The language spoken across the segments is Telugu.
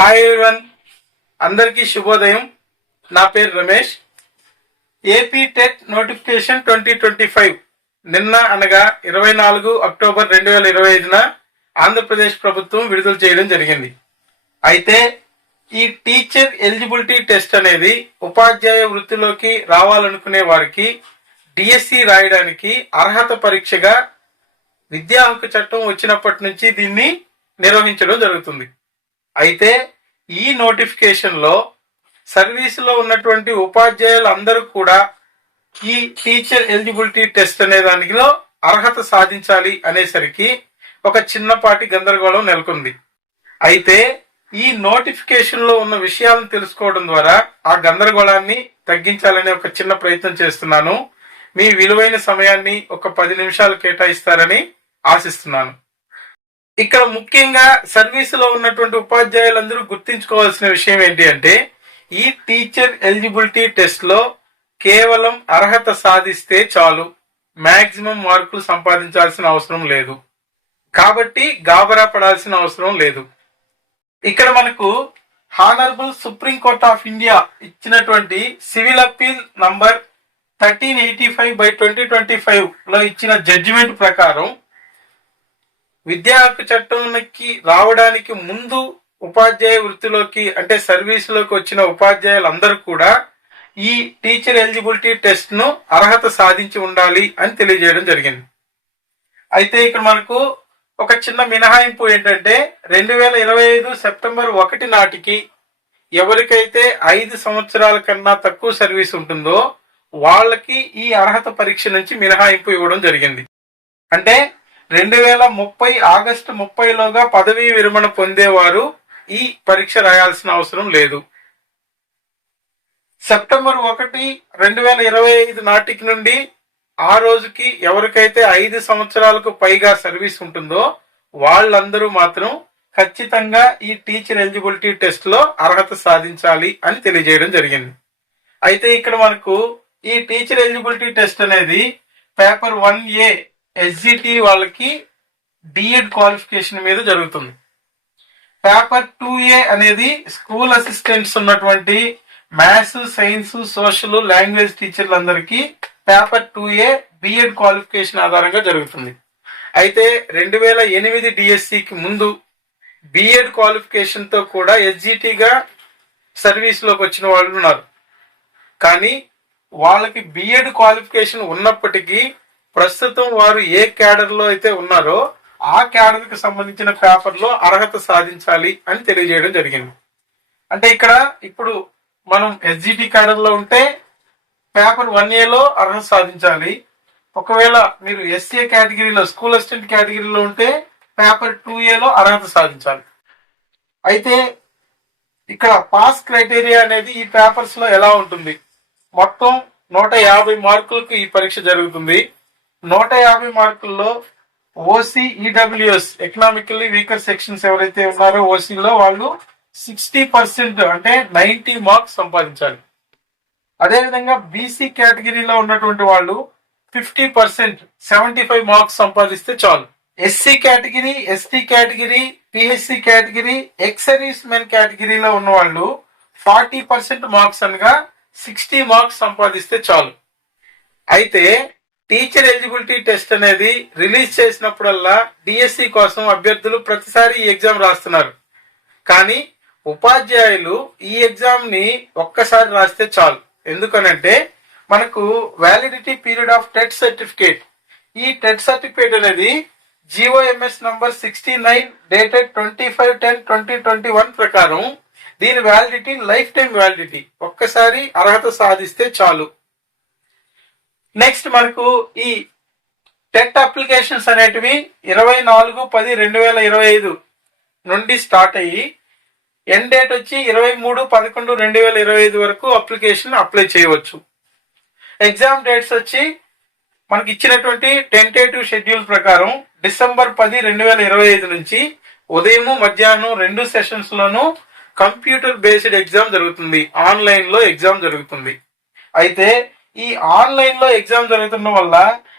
హాయ్ ఎవరివన్ అందరికీ శుభోదయం. నా పేరు Ramesh. AP TET notification twenty twenty five నిన్న అనగా ఇరవై నాలుగు అక్టోబర్ రెండు వేల ఇరవై ఐదున ఆంధ్రప్రదేశ్ ప్రభుత్వం విడుదల చేయడం జరిగింది. అయితే ఈ టీచర్ ఎలిజిబిలిటీ టెస్ట్ అనేది ఉపాధ్యాయ వృత్తిలోకి రావాలనుకునే వారికి డిఎస్సి రాయడానికి అర్హత పరీక్షగా విద్యా హక్కు చట్టం వచ్చినప్పటి నుంచి దీన్ని నిర్వహించడం జరుగుతుంది. అయితే ఈ నోటిఫికేషన్లో సర్వీసులో ఉన్నటువంటి ఉపాధ్యాయులు అందరూ కూడా ఈ టీచర్ ఎలిజిబిలిటీ టెస్ట్ అనే దానిలో అర్హత సాధించాలి అనేసరికి ఒక చిన్నపాటి గందరగోళం నెలకొంది. అయితే ఈ నోటిఫికేషన్లో ఉన్న విషయాలను తెలుసుకోవడం ద్వారా ఆ గందరగోళాన్ని తగ్గించాలనే ఒక చిన్న ప్రయత్నం చేస్తున్నాను. మీ విలువైన సమయాన్ని ఒక పది నిమిషాలు కేటాయిస్తారని ఆశిస్తున్నాను. ఇక్కడ ముఖ్యంగా సర్వీసులో ఉన్నటువంటి ఉపాధ్యాయులందరూ గుర్తించుకోవాల్సిన విషయం ఏంటి అంటే ఈ టీచర్ ఎలిజిబిలిటీ టెస్ట్లో కేవలం అర్హత సాధిస్తే చాలు. మ్యాక్సిమం మార్కులు సంపాదించాల్సిన అవసరం లేదు. కాబట్టి గాబరా పడాల్సిన అవసరం లేదు. ఇక్కడ మనకు honourable supreme court of India ఇచ్చినటువంటి civil appeal number thirteen eighty five by twenty twenty ఫైవ్లో ఇచ్చిన జడ్జిమెంట్ ప్రకారం విద్యా హక్కు చట్టంకి రావడానికి ముందు ఉపాధ్యాయ వృత్తిలోకి అంటే సర్వీస్లోకి వచ్చిన ఉపాధ్యాయులందరూ కూడా ఈ టీచర్ ఎలిజిబిలిటీ టెస్ట్ను అర్హత సాధించి ఉండాలి అని తెలియజేయడం జరిగింది. అయితే ఇక్కడ మనకు ఒక చిన్న మినహాయింపు ఏంటంటే రెండు వేల ఇరవై ఐదు సెప్టెంబర్ ఒకటి నాటికి ఎవరికైతే ఐదు సంవత్సరాల కన్నా తక్కువ సర్వీస్ ఉంటుందో వాళ్ళకి ఈ అర్హత పరీక్ష నుంచి మినహాయింపు ఇవ్వడం జరిగింది. అంటే రెండు వేల ముప్పై ఆగస్టు ముప్పైలోగా పదవీ విరమణ పొందేవారు ఈ పరీక్ష రాయాల్సిన అవసరం లేదు. సెప్టెంబర్ ఒకటి రెండు వేల ఇరవై ఐదు నాటికి నుండి ఆ రోజుకి ఎవరికైతే ఐదు సంవత్సరాలకు పైగా సర్వీస్ ఉంటుందో వాళ్ళందరూ మాత్రం ఖచ్చితంగా ఈ టీచర్ ఎలిజిబిలిటీ టెస్ట్లో అర్హత సాధించాలి అని తెలియజేయడం జరిగింది. అయితే ఇక్కడ మనకు ఈ టీచర్ ఎలిజిబిలిటీ టెస్ట్ అనేది పేపర్ వన్ ఏ ఎస్జిటి వాళ్ళకి డిఎడ్ క్వాలిఫికేషన్ మీద జరుగుతుంది. పేపర్ టూ ఏ అనేది స్కూల్ అసిస్టెంట్స్ ఉన్నటువంటి maths science social language టీచర్లందరికీ paper two A BEd qualification ఆధారంగా జరుగుతుంది. అయితే రెండు వేల ఎనిమిది డిఎస్సికి ముందు బిఎడ్ క్వాలిఫికేషన్తో కూడా ఎస్జిటిగా సర్వీస్లోకి వచ్చిన వాళ్ళు ఉన్నారు. కానీ వాళ్ళకి బిఎడ్ క్వాలిఫికేషన్ ఉన్నప్పటికీ ప్రస్తుతం వారు ఏ క్యాడర్లో అయితే ఉన్నారో ఆ క్యాడర్కి సంబంధించిన పేపర్లో అర్హత సాధించాలి అని తెలియజేయడం జరిగింది. అంటే ఇక్కడ ఇప్పుడు మనం ఎస్జిటి క్యాడర్లో ఉంటే పేపర్ వన్ ఏలో అర్హత సాధించాలి. ఒకవేళ మీరు ఎస్ఏ కేటగిరీలో స్కూల్ అసిస్టెంట్ కేటగిరీలో ఉంటే పేపర్ టూ ఏలో అర్హత సాధించాలి. అయితే ఇక్కడ పాస్ క్రైటీరియా అనేది ఈ పేపర్స్లో ఎలా ఉంటుంది? మొత్తం నూట యాభై మార్కులకు ఈ పరీక్ష జరుగుతుంది. నూట యాభై మార్కుల్లో OC EWS economically weaker sections ఎవరైతే ఉన్నారో ఓసీలో వాళ్ళు సిక్స్టీ పర్సెంట్ అంటే నైన్టీ మార్క్స్ సంపాదించాలి అదేవిధంగా బీసీ కేటగిరీలో ఉన్నటువంటి వాళ్ళు fifty percent seventy five marks సంపాదిస్తే చాలు. SC category ST category PHC category ex service men కేటగిరీలో ఉన్న వాళ్ళు ఫార్టీ పర్సెంట్ మార్క్స్ అనగా సిక్స్టీ మార్క్స్ సంపాదిస్తే చాలు. అయితే టీచర్ ఎలిజిబిలిటీ టెస్ట్ అనేది రిలీజ్ చేసినప్పుడల్లా డిఎస్సి కోసం అభ్యర్థులు ప్రతిసారి ఈ ఎగ్జామ్ రాస్తున్నారు. కానీ ఉపాధ్యాయులు ఈ ఎగ్జామ్ని ఒక్కసారి రాస్తే చాలు. ఎందుకనంటే మనకు validity period of TET certificate ఈ టెట్ సర్టిఫికేట్ అనేది GOMS number sixty nine dated twenty five ten twenty twenty one ప్రకారం దీని వ్యాలిడిటీ లైఫ్ టైం వ్యాలిడిటీ ఒక్కసారి అర్హత సాధిస్తే చాలు. నెక్స్ట్ మనకు ఈ టెట్ అప్లికేషన్స్ అనేటివి ఇరవై నాలుగు పది రెండు వేల ఇరవై ఐదు నుండి స్టార్ట్ అయ్యి ఎండ్ డేట్ వచ్చి ఇరవై మూడు పదకొండు రెండు వేల ఇరవై ఐదు వరకు అప్లికేషన్ అప్లై చేయవచ్చు. ఎగ్జామ్ డేట్స్ వచ్చి మనకి ఇచ్చినటువంటి టెంటేటివ్ షెడ్యూల్ ప్రకారం డిసెంబర్ పది రెండు వేల ఇరవై ఐదు నుంచి ఉదయం మధ్యాహ్నం రెండు సెషన్స్లోనూ కంప్యూటర్ బేస్డ్ ఎగ్జామ్ జరుగుతుంది. ఆన్లైన్లో ఎగ్జామ్ జరుగుతుంది. అయితే ఈ ఆన్లైన్లో ఎగ్జామ్ జరుగుతున్న వల్ల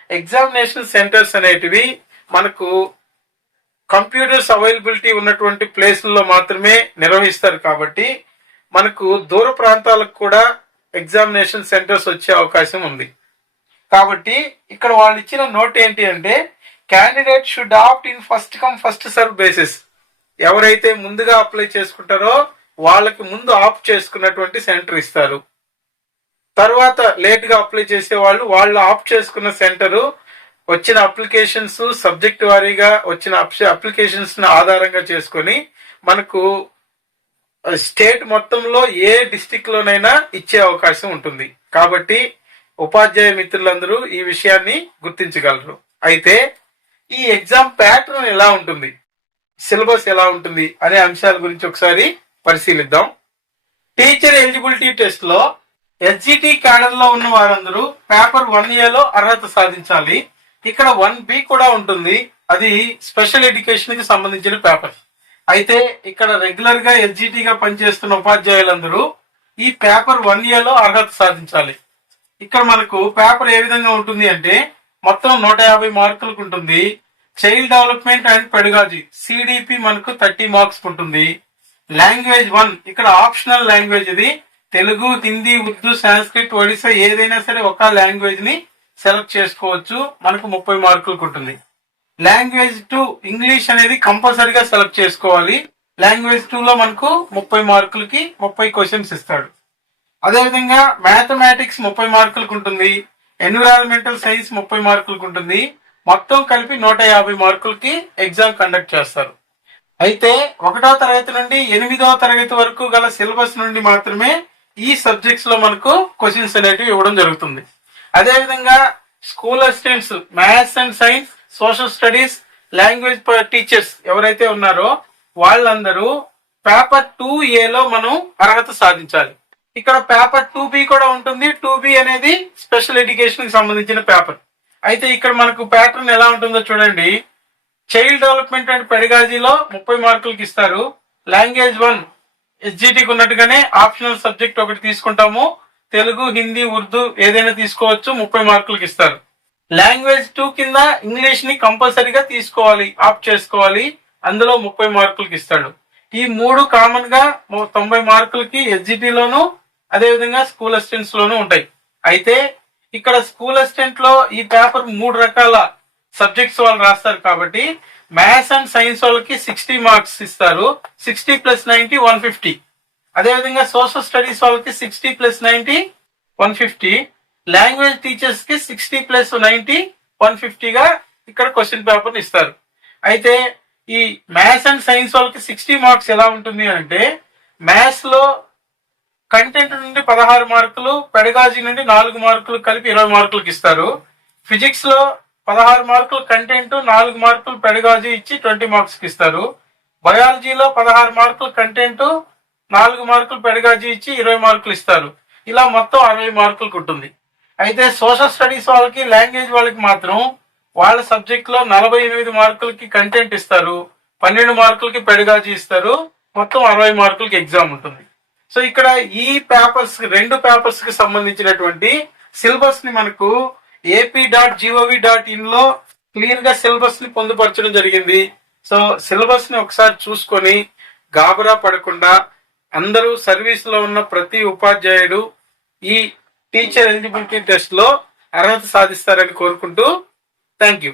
ఎగ్జామినేషన్ సెంటర్స్ అనేటివి మనకు కంప్యూటర్స్ అవైలబిలిటీ ఉన్నటువంటి ప్లేసుల్లో మాత్రమే నిర్వహిస్తారు కాబట్టి మనకు దూర ప్రాంతాలకు కూడా ఎగ్జామినేషన్ సెంటర్స్ వచ్చే అవకాశం ఉంది. కాబట్టి ఇక్కడ వాళ్ళు ఇచ్చిన నోట్ ఏంటి అంటే candidate should opt in first come first serve basis ఎవరైతే ముందుగా అప్లై చేసుకుంటారో వాళ్ళకి ముందు ఆప్ట్ చేసుకున్నటువంటి సెంటర్ ఇస్తారు. తర్వాత లేట్గా అప్లై చేసే వాళ్ళు వాళ్ళు ఆప్ట్ చేసుకున్న సెంటరు వచ్చిన అప్లికేషన్స్ సబ్జెక్ట్ వారీగా వచ్చిన అప్లికేషన్స్ ఆధారంగా చేసుకొని మనకు స్టేట్ మొత్తంలో ఏ డిస్టిక్ లోనైనా ఇచ్చే అవకాశం ఉంటుంది. కాబట్టి ఉపాధ్యాయ మిత్రులందరూ ఈ విషయాన్ని గుర్తించగలరు. అయితే ఈ ఎగ్జామ్ ప్యాటర్న్ ఎలా ఉంటుంది? సిలబస్ ఎలా ఉంటుంది? అనే అంశాల గురించి ఒకసారి పరిశీలిద్దాం. టీచర్ ఎలిజిబిలిటీ టెస్ట్లో ఎస్జిటి క్యాడర్లో ఉన్న వారందరూ పేపర్ వన్లో అర్హత సాధించాలి. ఇక్కడ వన్ బి కూడా ఉంటుంది. అది స్పెషల్ ఎడ్యుకేషన్కి సంబంధించిన పేపర్. అయితే ఇక్కడ రెగ్యులర్గా ఎస్జిటి గా పనిచేస్తున్న ఉపాధ్యాయులందరూ ఈ పేపర్ వన్లో అర్హత సాధించాలి. ఇక్కడ మనకు పేపర్ ఏ విధంగా ఉంటుంది అంటే మొత్తం నూట యాభై మార్కులకు ఉంటుంది. Child development and pedagogy CDP మనకు థర్టీ మార్క్స్ ఉంటుంది. లాంగ్వేజ్ వన్ ఇక్కడ ఆప్షనల్ లాంగ్వేజ్ ఇది తెలుగు హిందీ ఉర్దూ సాంస్క్రిట్ ఒడిశా ఏదైనా సరే ఒక లాంగ్వేజ్ని సెలెక్ట్ చేసుకోవచ్చు. మనకు ముప్పై మార్కులకు ఉంటుంది. లాంగ్వేజ్ టూ ఇంగ్లీష్ అనేది కంపల్సరీగా సెలెక్ట్ చేసుకోవాలి. లాంగ్వేజ్ టూ లో మనకు ముప్పై మార్కులకి ముప్పై క్వశ్చన్స్ ఇస్తాడు. అదేవిధంగా మ్యాథమెటిక్స్ ముప్పై మార్కులకు ఉంటుంది. ఎన్విరాన్మెంటల్ సైన్స్ ముప్పై మార్కులకు ఉంటుంది. మొత్తం కలిపి నూట యాభై మార్కులకి ఎగ్జామ్ కండక్ట్ చేస్తారు. అయితే ఒకటో తరగతి నుండి ఎనిమిదో తరగతి వరకు గల సిలబస్ నుండి మాత్రమే ఈ సబ్జెక్ట్స్లో మనకు క్వశ్చన్స్ అనేటివి ఇవ్వడం జరుగుతుంది. అదేవిధంగా school assistants maths and science social studies language teachers ఎవరైతే ఉన్నారో వాళ్ళందరూ పేపర్ టూ ఏలో మనం అర్హత సాధించాలి. ఇక్కడ పేపర్ టూ బి కూడా ఉంటుంది. టూ బి అనేది స్పెషల్ ఎడ్యుకేషన్కి సంబంధించిన పేపర్ అయితే ఇక్కడ మనకు ప్యాటర్న్ ఎలా ఉంటుందో చూడండి. చైల్డ్ డెవలప్మెంట్ అండ్ పెడగాజీలో ముప్పై మార్కులకి ఇస్తారు. లాంగ్వేజ్ వన్ ఎస్జిటికి ఉన్నట్టుగానే ఆప్షనల్ సబ్జెక్ట్ ఒకటి తీసుకుంటాము. తెలుగు హిందీ ఉర్దూ ఏదైనా తీసుకోవచ్చు. ముప్పై మార్కులకి ఇస్తారు. లాంగ్వేజ్ టూ కింద ఇంగ్లీష్ని కంపల్సరీగా తీసుకోవాలి. ఆప్ చేసుకోవాలి. అందులో ముప్పై మార్కులకి ఇస్తాడు. ఈ మూడు కామన్గా తొంభై మార్కులకి ఎస్జిటిలోను అదేవిధంగా స్కూల్ అసిస్టెంట్స్ లోను ఉంటాయి. అయితే ఇక్కడ స్కూల్ అసిస్టెంట్లో ఈ పేపర్ మూడు రకాల సబ్జెక్ట్స్ వాళ్ళు రాస్తారు కాబట్టి మ్యాథ్స్ అండ్ సైన్స్ వాళ్ళకి సిక్స్టీ మార్క్స్ ఇస్తారు. Sixty plus ninety one fifty అదేవిధంగా సోషల్ స్టడీస్ వాళ్ళకి sixty plus ninety one fifty language టీచర్స్కి సిక్స్టీ ప్లస్ నైన్టీ వన్ ఫిఫ్టీగా ఇక్కడ క్వశ్చన్ పేపర్ ఇస్తారు. అయితే ఈ మ్యాథ్స్ అండ్ సైన్స్ వాళ్ళకి సిక్స్టీ మార్క్స్ ఎలా ఉంటుంది అంటే మ్యాథ్స్లో కంటెంట్ నుండి పదహారు మార్కులు పెడగాజీ నుండి నాలుగు మార్కులు కలిపి ఇరవై మార్కులకు ఇస్తారు. ఫిజిక్స్లో పదహారు మార్కులు కంటెంట్ నాలుగు మార్కులు పెడగాజీ ఇచ్చి ట్వంటీ మార్క్స్కి ఇస్తారు. బయాలజీలో పదహారు మార్కులు కంటెంట్ నాలుగు మార్కులు పెడగాజీ ఇచ్చి ఇరవై మార్కులు ఇస్తారు. ఇలా మొత్తం అరవై మార్కులకు ఉంటుంది. అయితే సోషల్ స్టడీస్ వాళ్ళకి లాంగ్వేజ్ వాళ్ళకి మాత్రం వాళ్ళ సబ్జెక్ట్లో నలభై ఎనిమిది మార్కులకి కంటెంట్ ఇస్తారు. పన్నెండు మార్కులకి పెడగాజీ ఇస్తారు. మొత్తం అరవై మార్కులకి ఎగ్జామ్ ఉంటుంది. సో ఇక్కడ ఈ పేపర్స్ రెండు పేపర్స్కి సంబంధించినటువంటి సిలబస్ని మనకు AP dot G O V dot ఇన్లో క్లియర్గా సిలబస్ని పొందుపరచడం జరిగింది. సో సిలబస్ని ఒకసారి చూసుకొని గాబరా పడకుండా అందరూ సర్వీస్లో ఉన్న ప్రతి ఉపాధ్యాయుడు ఈ టీచర్ ఎలిజిబిలిటీ టెస్ట్లో అర్హత సాధిస్తారని కోరుకుంటూ థ్యాంక్ యూ